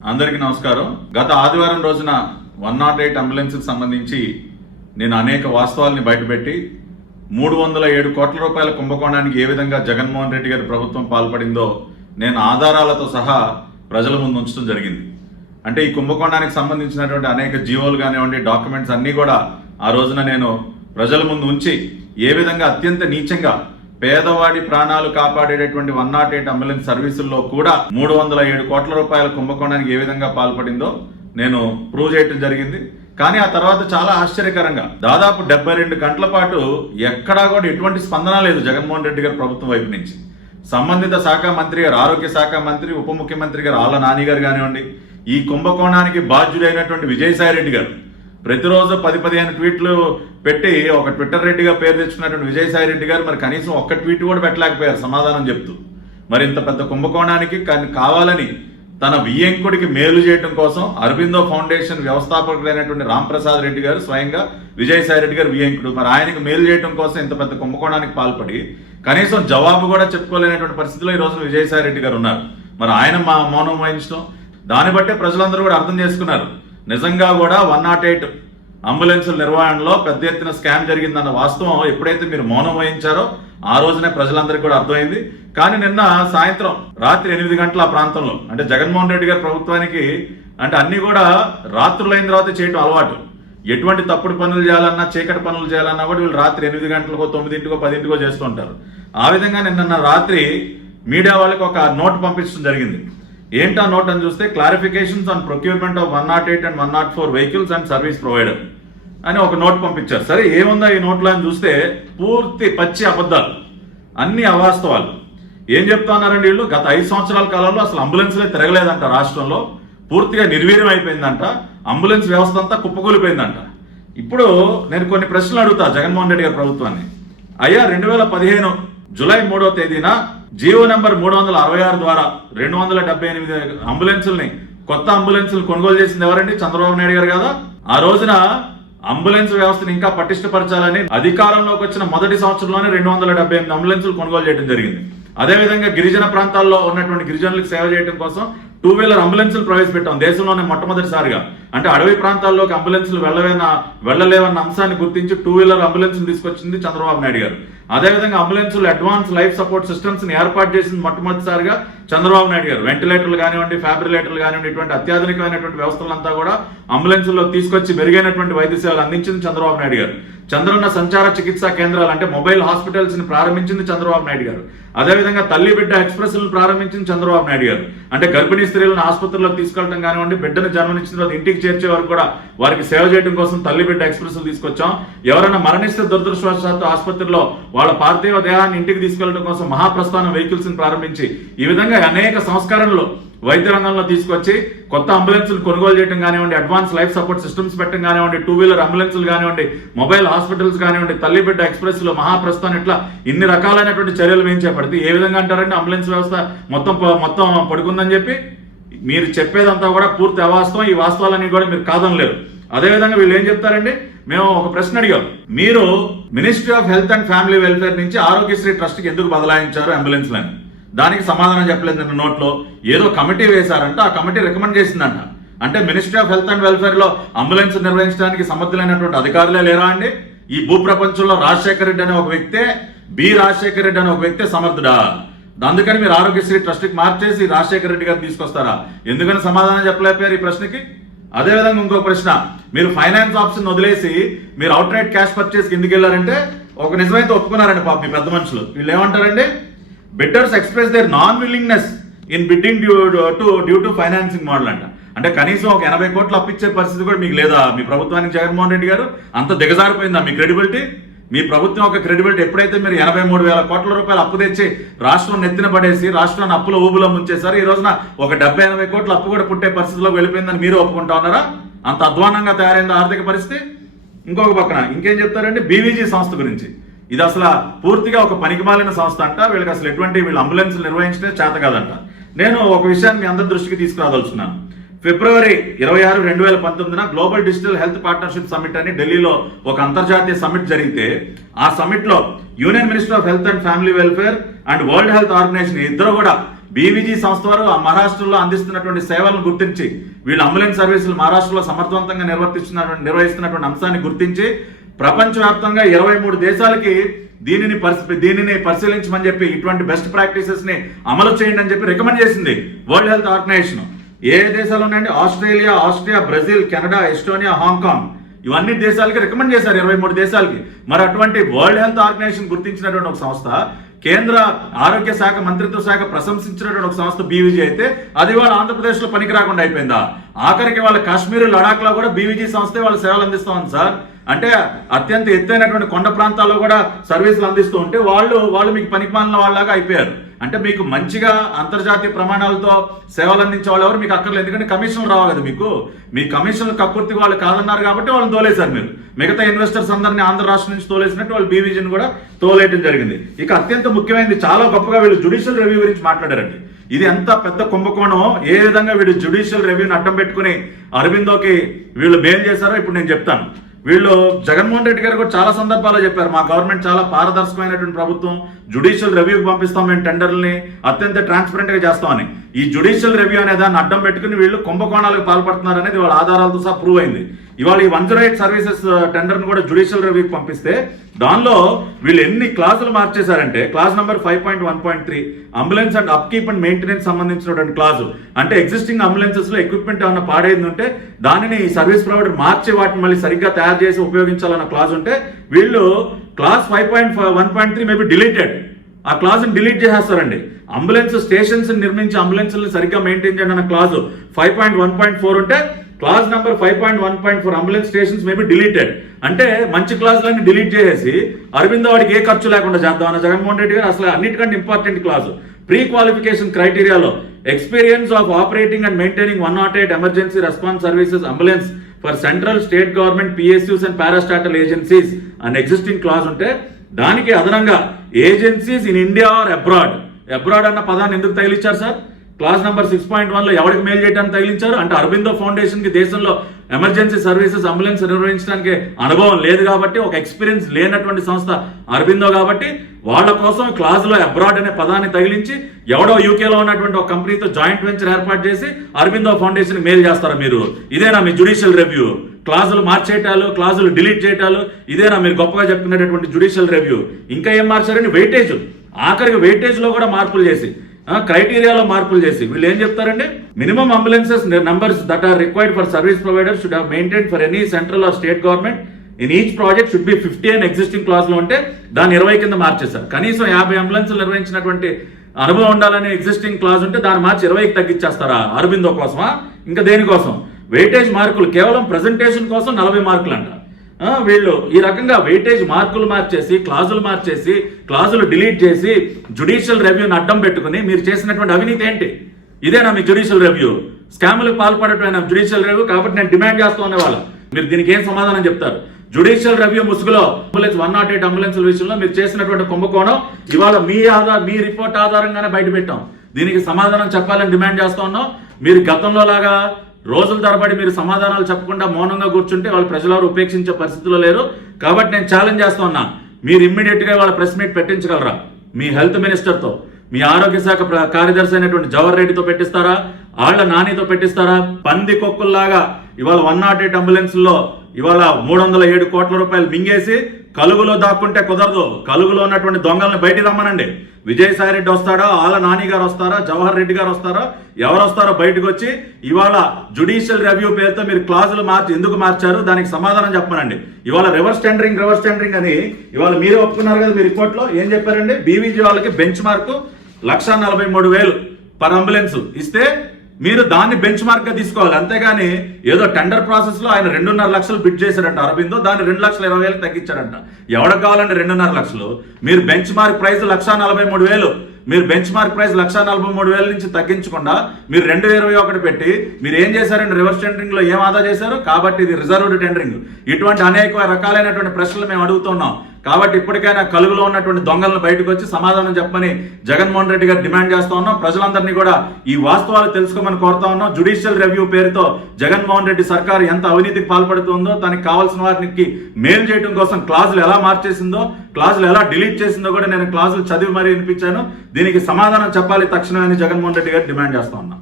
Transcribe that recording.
అందరికీ నమస్కారం. గత ఆదివారం రోజున 108 అంబులెన్స్కి సంబంధించి నేను అనేక వాస్తవాల్ని బయటపెట్టి 307 కోట్ల రూపాయల కుంభకోణానికి ఏ విధంగా జగన్మోహన్ రెడ్డి గారి ప్రభుత్వం పాల్పడిందో నేను ఆధారాలతో సహా ప్రజల ముందు ఉంచడం జరిగింది. అంటే ఈ కుంభకోణానికి సంబంధించినటువంటి అనేక జీవోలు కానివ్వండి, డాక్యుమెంట్స్ అన్నీ కూడా ఆ రోజున నేను ప్రజల ముందు ఉంచి ఏ విధంగా అత్యంత నీచంగా పేదవాడి ప్రాణాలు కాపాడేటటువంటి 108 అంబులెన్స్ సర్వీసుల్లో కూడా 307 కోట్ల రూపాయల కుంభకోణానికి ఏ విధంగా పాల్పడిందో నేను ప్రూవ్ చేయడం జరిగింది. కానీ ఆ తర్వాత చాలా ఆశ్చర్యకరంగా దాదాపు 72 గంటల పాటు ఎక్కడా కూడా ఎటువంటి స్పందన లేదు జగన్మోహన్ రెడ్డి గారి ప్రభుత్వం వైపు నుంచి. సంబంధిత శాఖ మంత్రి గారు, ఆరోగ్య శాఖ మంత్రి, ఉప ముఖ్యమంత్రి గారు ఆళ్ల నాని గారు కానివ్వండి, ఈ కుంభకోణానికి బాధ్యుడైనటువంటి విజయసాయి రెడ్డి గారు ప్రతిరోజు 10-15 ట్వీట్లు పెట్టి ఒక ట్విట్టర్ రెడ్డిగా పేరు తెచ్చుకున్నటువంటి విజయసాయి రెడ్డి గారు మరి కనీసం ఒక్క ట్వీట్ కూడా పెట్టలేకపోయారు సమాధానం చెప్తూ. మరి ఇంత పెద్ద కుంభకోణానికి కావాలని తన వియ్యంకుడికి మేలు చేయడం కోసం అరబిందో ఫౌండేషన్ వ్యవస్థాపకుడైనటువంటి రాంప్రసాద్ రెడ్డి గారు స్వయంగా విజయసాయి రెడ్డి గారు వియ్యంకుడు, మరి ఆయనకు మేలు చేయడం కోసం ఇంత పెద్ద కుంభకోణానికి పాల్పడి కనీసం జవాబు కూడా చెప్పుకోలేనటువంటి పరిస్థితిలో ఈ రోజు విజయసాయి రెడ్డి గారు ఉన్నారు. మరి ఆయన మౌనం వహించడం, దాన్ని బట్టే ప్రజలందరూ కూడా అర్థం చేసుకున్నారు నిజంగా కూడా 108 అంబులెన్సుల నిర్వహణలో పెద్ద ఎత్తున స్కామ్ జరిగిందన్న వాస్తవం ఎప్పుడైతే మీరు మౌనం వహించారో ఆ రోజునే ప్రజలందరికీ కూడా అర్థమైంది. కానీ నిన్న సాయంత్రం రాత్రి 8 గంటల ఆ ప్రాంతంలో అంటే జగన్మోహన్ రెడ్డి గారి ప్రభుత్వానికి అంటే అన్ని కూడా రాత్రులైన తర్వాత చేయడం అలవాటు. ఎటువంటి తప్పుడు పనులు చేయాలన్నా, చీకటి పనులు చేయాలన్నా కూడా వీళ్ళు రాత్రి 8 గంటలకో 9కో 10కో చేస్తుంటారు. ఆ విధంగా నిన్న రాత్రి మీడియా వాళ్ళకి ఒక నోట్ పంపించడం జరిగింది. ఏంటా నోట్ అని చూస్తే clarifications on procurement of 108 and 104 vehicles and service provider అని ఒక నోట్ పంపించారు. సరే ఏముందా ఈ నోట్లో అని చూస్తే పూర్తి పచ్చి అబద్ధాలు, అన్ని అవాస్తవాలు. ఏం చెప్తా ఉన్నారండి వీళ్ళు? గత 5 సంవత్సరాల కాలంలో అసలు అంబులెన్స్లే తిరగలేదంట, రాష్ట్రంలో పూర్తిగా నిర్వీర్యం అయిపోయిందంట, అంబులెన్స్ వ్యవస్థ అంతా కుప్పకూలిపోయిందంట. ఇప్పుడు నేను కొన్ని ప్రశ్నలు అడుగుతా జగన్మోహన్ రెడ్డి గారి ప్రభుత్వాన్ని. అయ్యా 2015 జూలై 3వ తేదీన జీవో నెంబర్ 366 ద్వారా 278 అంబులెన్సుల్ని, కొత్త అంబులెన్సులు కొనుగోలు చేసింది ఎవరండి? చంద్రబాబు నాయుడు గారు కదా. ఆ రోజున అంబులెన్స్ వ్యవస్థను ఇంకా పటిష్టపరచాలని అధికారంలోకి వచ్చిన మొదటి సంవత్సరంలోనే 278 అంబులెన్సులు కొనుగోలు చేయడం జరిగింది. అదేవిధంగా గిరిజన ప్రాంతాల్లో ఉన్నటువంటి గిరిజనులకు సేవ చేయడం కోసం 2 వీలర్ అంబులెన్సులు ప్రవేశపెట్టాం దేశంలోనే మొట్టమొదటిసారిగా. అంటే అడవి ప్రాంతాల్లోకి అంబులెన్సులు వెళ్ళలేవన్న అంశాన్ని గుర్తించి 2 వీలర్ అంబులెన్సులు తీసుకొచ్చింది చంద్రబాబు నాయుడు గారు. అదేవిధంగా అంబులెన్సులు అడ్వాన్స్ లైఫ్ సపోర్ట్ సిస్టమ్స్ ని ఏర్పాటు చేసింది మొట్టమొదటిసారిగా చంద్రబాబు నాయుడు గారు. వెంటిలేటర్లు కానివ్వండి, ఫ్యాబ్రిలేటర్లు కానివ్వండి, ఇటువంటి అత్యాధునికమైనటువంటి వ్యవస్థలంతా కూడా అంబులెన్సుల్లో తీసుకొచ్చి మెరుగైనటువంటి వైద్య సేవలు అందించింది చంద్రబాబు నాయుడు గారు. చంద్రన్న సంచార చికిత్సా కేంద్రాలు అంటే మొబైల్ హాస్పిటల్స్ ని ప్రారంభించింది చంద్రబాబు నాయుడు గారు. అదేవిధంగా తల్లి బిడ్డ ఎక్స్ప్రెస్ ప్రారంభించింది చంద్రబాబు నాయుడు గారు. అంటే గర్భిణీ స్త్రీలను ఆసుపత్రులకు తీసుకెళ్లడం కానివ్వండి, బిడ్డను జన్మనిచ్చిన తర్వాత ఇంటికి చేర్చే వరకు కూడా వారికి సేవ చేయడం కోసం తల్లి బిడ్డ ఎక్స్ప్రెస్ తీసుకొచ్చాం. ఎవరైనా మరణిస్తే దురదృష్టవశాత్తు ఆసుపత్రిలో వాళ్ళ పార్థివ దేహాన్ని ఇంటికి తీసుకెళ్లడం కోసం మహాప్రస్థానం వెహికల్స్ ని ప్రారంభించి ఈ విధంగా అనేక సంస్కరణలు వైద్య రంగంలో తీసుకొచ్చి కొత్త అంబులెన్సులు కొనుగోలు చేయడం కానివ్వండి, అడ్వాన్స్ లైఫ్ సపోర్ట్ సిస్టమ్స్ పెట్టడం కానివ్వండి, 2 వీలర్ అంబులెన్సులు కానివ్వండి, మొబైల్ హాస్పిటల్స్ కానివ్వండి, తల్లి బిడ్డ ఎక్స్ప్రెస్ లో మహాప్రస్థానం, ఇట్లా ఇన్ని రకాలైనటువంటి చర్యలు ఏం చేపడితే ఏ విధంగా అంటారంటే అంబులెన్స్ వ్యవస్థ మొత్తం పడుకుందని చెప్పి మీరు చెప్పేదంతా కూడా పూర్తి అవాస్తవం. ఈ వాస్తవాలన్నీ కూడా మీరు కాదనలేరు. అదేవిధంగా వీళ్ళు ఏం చెప్తారండి, మేము ఒక ప్రశ్న అడిగాం, మీరు ministry of health and family welfare నుంచి ఆరోగ్యశ్రీ ట్రస్ట్కి ఎందుకు బదలాయించారు అంబులెన్స్లని? దానికి సమాధానం చెప్పలేదు. నిన్న నోట్లో ఏదో కమిటీ వేశారంట, ఆ కమిటీ రికమెండ్ చేసిందంట. అంటే ministry of health and welfare లో అంబులెన్స్ నిర్వహించడానికి సమర్థులైనటువంటి అధికారులే లేరా అండి? ఈ భూప్రపంచంలో రాజశేఖర రెడ్డి అనే ఒక వ్యక్తే, రాజశేఖర రెడ్డి అనే ఒక వ్యక్తే సమర్థుడా? అందుకని మీరు ఆరోగ్యశ్రీ ట్రస్ట్కి మార్చేసి రాజశేఖర రెడ్డి గారు తీసుకొస్తారా? ఎందుకని సమాధానం చెప్పలేకపోయారు ఈ ప్రశ్నకి? అదేవిధంగా ఇంకో ప్రశ్న, మీరు ఫైనాన్స్ ఆప్షన్ వదిలేసి మీరు అవుట్ రైట్ క్యాష్ పర్చేస్కి ఎందుకు వెళ్ళారంటే ఒక నిజమైతే ఒప్పుకున్నారండి పాప మీ పెద్ద మనుషులు. వీళ్ళు ఏమంటారండి, bidders express there non willingness in bidding due to financing model అంట. అంటే కనీసం ఒక 80 కోట్లు అప్పించే పరిస్థితి కూడా మీకు లేదా? మీ ప్రభుత్వానికి జగన్మోహన్ రెడ్డి గారు అంత దిగజారిపోయిందా మీ క్రెడిబిలిటీ? మీ ప్రభుత్వం ఒక క్రెడిబిలిటీ ఎప్పుడైతే మీరు 83,000 కోట్ల రూపాయలు అప్పు తెచ్చి రాష్ట్రం నెత్తిన పడేసి రాష్ట్రాన్ని అప్పుల ఊబులో ముంచేశారు, ఈ రోజున ఒక 70-80 కోట్ల అప్పు కూడా పుట్టే పరిస్థితిలోకి వెళ్ళిపోయిందని మీరు ఒప్పుకుంటా ఉన్నారా? అంత అధ్వానంగా తయారైంది ఆర్థిక పరిస్థితి. ఇంకొక పక్కన ఇంకేం చెప్తారండి, బీవీజీ సంస్థ గురించి. ఇది అసలు పూర్తిగా ఒక పనికిమాలిన సంస్థ అంట. వీళ్ళకి అసలు వీళ్ళు అంబులెన్స్ నిర్వహించే చేత కాదంట. నేను ఒక విషయాన్ని మీ అందరి దృష్టికి తీసుకురాదలుచున్నాను. ఫిబ్రవరి 26, 2019 global digital health partnership summit అని ఢిల్లీలో ఒక అంతర్జాతీయ సమిట్ జరిగితే ఆ సమిట్ లో union minister of health and family welfare and world health organisation ఇద్దరు కూడా బీవీజీ సంస్థ వారు ఆ మహారాష్ట్రలో అందిస్తున్నటువంటి సేవలను గుర్తించి వీళ్ళు అంబులెన్స్ సర్వీసులు మహారాష్ట్రలో సమర్థవంతంగా నిర్వహిస్తున్నటువంటి అంశాన్ని గుర్తించి ప్రపంచవ్యాప్తంగా 23 దేశాలకి దీనిని పరిశీలించమని చెప్పి ఇటువంటి బెస్ట్ ప్రాక్టీసెస్ ని అమలు చేయండి అని చెప్పి రికమెండ్ చేసింది వరల్డ్ హెల్త్ ఆర్గనైజేషన్. ఏ దేశాలు ఉన్నాయండి? Australia, Austria, Brazil, Canada, Estonia, Hong Kong, ఇవన్నీ దేశాలకి రికమెండ్ చేశారు, 23 దేశాలకి. మరి అటువంటి వరల్డ్ హెల్త్ ఆర్గనైజేషన్ గుర్తించినటువంటి ఒక సంస్థ, కేంద్ర ఆరోగ్య శాఖ మంత్రిత్వ శాఖ ప్రశంసించినటువంటి ఒక సంస్థ బీవీజీ అయితే అది వాళ్ళ ఆంధ్రప్రదేశ్ లో పనికి రాకుండా అయిపోయిందా? ఆఖరికి వాళ్ళ కాశ్మీర్, లడాక్ లో కూడా బీవీజీ సంస్థే వాళ్ళ సేవలు అందిస్తామని సార్. అంటే అత్యంత ఎత్తైనటువంటి కొండ ప్రాంతాల్లో కూడా సర్వీసులు అందిస్తూ ఉంటే వాళ్ళు మీకు పనికిమాలిన వాళ్ళలాగా అయిపోయారు. అంటే మీకు మంచిగా అంతర్జాతీయ ప్రమాణాలతో సేవలు అందించే వాళ్ళు ఎవరు మీకు అక్కర్లేదు, ఎందుకంటే కమిషన్లు రావు కదా మీకు. మీ కమిషన్లు కక్కుర్తి వాళ్ళు కాదన్నారు కాబట్టి వాళ్ళని తోలేశారు మీరు. మిగతా ఇన్వెస్టర్స్ అందరినీ ఆంధ్ర రాష్ట్రం నుంచి తోలేసినట్టు వాళ్ళు బీవీజీని కూడా తోలేయడం జరిగింది. ఇక అత్యంత ముఖ్యమైనది, చాలా గొప్పగా వీళ్ళు జ్యుడిషియల్ రివ్యూ గురించి మాట్లాడారండి. ఇది ఎంత పెద్ద కుంభకోణం, ఏ విధంగా వీళ్ళు జ్యుడిషియల్ రివ్యూని అడ్డం పెట్టుకుని అరవిందోకి వీళ్ళు మేలు చేశారో ఇప్పుడు నేను చెప్తాను. వీళ్ళు జగన్మోహన్ రెడ్డి గారు కూడా చాలా సందర్భాల్లో చెప్పారు, మా గవర్నమెంట్ చాలా పారదర్శకమైనటువంటి ప్రభుత్వం, జ్యుడిషియల్ రివ్యూకి పంపిస్తాం మేము టెండర్లని, అత్యంత ట్రాన్స్పరెంట్ గా చేస్తామని. ఈ జ్యుడిషియల్ రివ్యూ అనే దాన్ని అడ్డం పెట్టుకుని వీళ్ళు కుంభకోణాలకు పాల్పడుతున్నారు అనేది వాళ్ళ ఆధారాలతో సహా ప్రూవ్ అయింది. ఇవాళ ఈ 108 సర్వీసెస్ టెండర్ ను కూడా జ్యుడిషియల్ రివ్యూకి పంపిస్తే దానిలో వీళ్ళు ఎన్ని క్లాజులు మార్చేశారంటే, clause number 5.1.3 ambulance and upkeep and maintenance సంబంధించినటువంటి క్లాజు. అంటే ఎగ్జిస్టింగ్ అంబులెన్సెస్ లో ఎక్విప్మెంట్ ఏమన్నా పాడైంది ఉంటే దానిని సర్వీస్ ప్రొవైడర్ మార్చి వాటిని మళ్ళీ సరిగ్గా తయారు చేసి ఉపయోగించాలన్న క్లాజ్ ఉంటే వీళ్ళు క్లాస్ 5.1.3 మేబీ డిలీటెడ్, ఆ క్లాజ్ ని డిలీట్ చేసేస్తారండి. అంబులెన్స్ స్టేషన్స్ నిర్మించి అంబులెన్స్ని సరిగ్గా మెయింటైన్ చేయండి అన్న క్లాజ్ 5.1.4 ఉంటే clause number 5.1.4 ambulance stations maybe deleted. అంటే మంచి క్లాజులన్నీ డిలీట్ చేసేసి అరవిందో వాడికి ఏ ఖర్చు లేకుండా చేద్దామన్న జగన్మోహన్ రెడ్డి గారు అసలు అన్నిటికంటే ఇంపార్టెంట్ క్లాజు ప్రీ క్వాలిఫికేషన్ క్రైటీరియాలో experience of operating and maintaining 108 emergency response services ambulance for central, state government, PSUs and parastatal agencies and existing clause ఉంటే దానికి అదనంగా agencies in India or abroad అన్న పదాన్ని ఎందుకు తగిలించారు సార్? క్లాస్ నెంబర్ 6.1లో ఎవరికి మేలు చేయడానికి తగిలించారు అంటే అరబిందో ఫౌండేషన్ కి దేశంలో ఎమర్జెన్సీ సర్వీసెస్ అంబులెన్స్ నిర్వహించడానికి అనుభవం లేదు కాబట్టి, ఒక ఎక్స్పీరియన్స్ లేనటువంటి సంస్థ అరబిందో కాబట్టి వాళ్ళ కోసం క్లాజ్ లో అబ్రాడ్ అనే పదాన్ని తగిలించి ఎవడో యూకేలో ఉన్నటువంటి ఒక కంపెనీతో జాయింట్ వెంచర్ ఏర్పాటు చేసి అరబిందో ఫౌండేషన్ మేలు చేస్తారా మీరు? ఇదేనా మీ జ్యుడిషియల్ రివ్యూ? క్లాజులు మార్చేయటాలు, క్లాజులు డిలీట్ చేయటాలు, ఇదేనా మీరు గొప్పగా చెప్పుకునేటటువంటి జ్యుడిషియల్ రివ్యూ? ఇంకా ఏం మార్చారండి? వెయిటేజ్, ఆఖరికి వెయిటేజ్ లో కూడా మార్పులు చేసి, క్రైటీరియాలో మార్పులు చేసి వీళ్ళు ఏం చెప్తారండి? Minimum ambulances numbers that are required for service provider should have maintained for any central or state government in each project should be 50 అని ఎగ్జిస్టింగ్ క్లాస్ లో ఉంటే దాన్ని 20 కింద మార్చేశారు. కనీసం 50 అంబులెన్స్లు నిర్వహించినటువంటి అనుభవం ఉండాలని ఎగ్జిస్టింగ్ క్లాస్ ఉంటే దాన్ని మార్చి 20కి తగ్గించేస్తారా? అరబిందో కోసమా? ఇంకా దేనికోసం? వెయిటేజ్ మార్కులు కేవలం ప్రెజెంటేషన్ కోసం 40 మార్కులు అంట. వీళ్ళు ఈ రకంగా వెయిటేజ్ మార్కులు మార్చేసి, క్లాజులు మార్చేసి, క్లాజులు డిలీట్ చేసి జ్యుడిషియల్ రివ్యూని అడ్డం పెట్టుకుని మీరు చేసినటువంటి అవినీతి ఏంటి? ఇదేనా మీ జ్యుడిషియల్ రివ్యూ? స్కాములకు పాల్పడటం జ్యుడిషియల్ రివ్యూ కాబట్టి నేను డిమాండ్ చేస్తూ ఉండేవాళ్ళం. మీరు దీనికి ఏం సమాధానం చెప్తారు? జ్యుడిషియల్ రివ్యూ ముసుగులో అంబులెన్స్ 108 అంబులెన్స్ల విషయంలో మీరు చేసినటువంటి కుంభకోణం ఇవాళ మీ రిపోర్ట్ ఆధారంగానే బయట పెట్టాం. దీనికి సమాధానం చెప్పాలని డిమాండ్ చేస్తూ ఉన్నాం. మీరు గతంలో లాగా రోజుల తరబడి మీరు సమాధానాలు చెప్పకుండా మౌనంగా కూర్చుంటే వాళ్ళు ప్రజలెవరు ఉపేక్షించే పరిస్థితిలో లేరు. కాబట్టి నేను ఛాలెంజ్ చేస్తూ ఉన్నా, మీరు ఇమ్మీడియట్ గా వాళ్ళ ప్రెస్ మీట్ పెట్టించగలరా? మీ హెల్త్ మినిస్టర్తో, మీ ఆరోగ్య శాఖ కార్యదర్శి అయినటువంటి జవహర్ రెడ్డితో పెట్టిస్తారా? ఆళ్ల నానితో పెట్టిస్తారా? పంది కొక్కుల్లాగా ఇవాళ 108 అంబులెన్స్ లో ఇవాళ 307 కోట్ల రూపాయలు మింగేసి కలుగులో దాక్కుంటే కుదరదు. కలుగులో ఉన్నటువంటి దొంగల్ని బయటికి రమ్మనండి. విజయసాయి రెడ్డి వస్తాడా? ఆళ్ల నాని గారు వస్తారా? జవహర్ రెడ్డి గారు వస్తారా? ఎవరు వస్తారో బయటకు వచ్చి ఇవాళ జ్యుడిషియల్ రివ్యూ పేరుతో మీరు క్లాజులు ఎందుకు మార్చారు దానికి సమాధానం చెప్పమనండి. ఇవాళ రివర్స్ టెండరింగ్ అని ఇవాళ మీరే ఒప్పుకున్నారు కదా మీ రిపోర్ట్లో. ఏం చెప్పారండి? బీవీజీ వాళ్ళకి బెంచ్ మార్కు 1,43,000 పర్ అంబులెన్స్ ఇస్తే మీరు దాన్ని బెంచ్ మార్క్ గా తీసుకోవాలి. అంతేగాని ఏదో టెండర్ ప్రాసెస్ లో ఆయన 2.5 లక్షలు బిడ్ చేశారంట అరబిందో, దాన్ని 2,20,000 తగ్గించారంట. ఎవరికి కావాలండి 2.5 లక్షలు? మీరు బెంచ్ మార్క్ ప్రైస్ 1,43,000, మీరు బెంచ్ మార్క్ ప్రైస్ 1,43,000 నుంచి తగ్గించకుండా మీరు 2,21 పెట్టి మీరు ఏం చేశారండి? రివర్స్ టెండరింగ్ లో ఏం ఆదా చేశారు? కాబట్టి ఇది రిజర్వ్డ్ టెండరింగ్. ఇటువంటి అనేక రకాలైనటువంటి ప్రశ్నలు మేము అడుగుతున్నాం. కాబట్టి ఇప్పటికైనా కలుగులో ఉన్నటువంటి దొంగలను బయటకు వచ్చి సమాధానం చెప్పమని జగన్మోహన్ రెడ్డి గారు డిమాండ్ చేస్తా ఉన్నాం. ప్రజలందరినీ కూడా ఈ వాస్తవాలు తెలుసుకోమని కోరుతా ఉన్నాం. జ్యుడిషియల్ రివ్యూ పేరుతో జగన్మోహన్ రెడ్డి సర్కారు ఎంత అవినీతికి పాల్పడుతుందో, తనకి కావాల్సిన వారికి మేలు చేయడం కోసం క్లాజులు ఎలా మార్చేసిందో, క్లాజులు ఎలా డిలీట్ చేసిందో కూడా నేను క్లాజులు చదివి మరీ వినిపించాను. దీనికి సమాధానం చెప్పాలి తక్షణమే అని జగన్మోహన్ రెడ్డి గారు డిమాండ్ చేస్తా ఉన్నాం.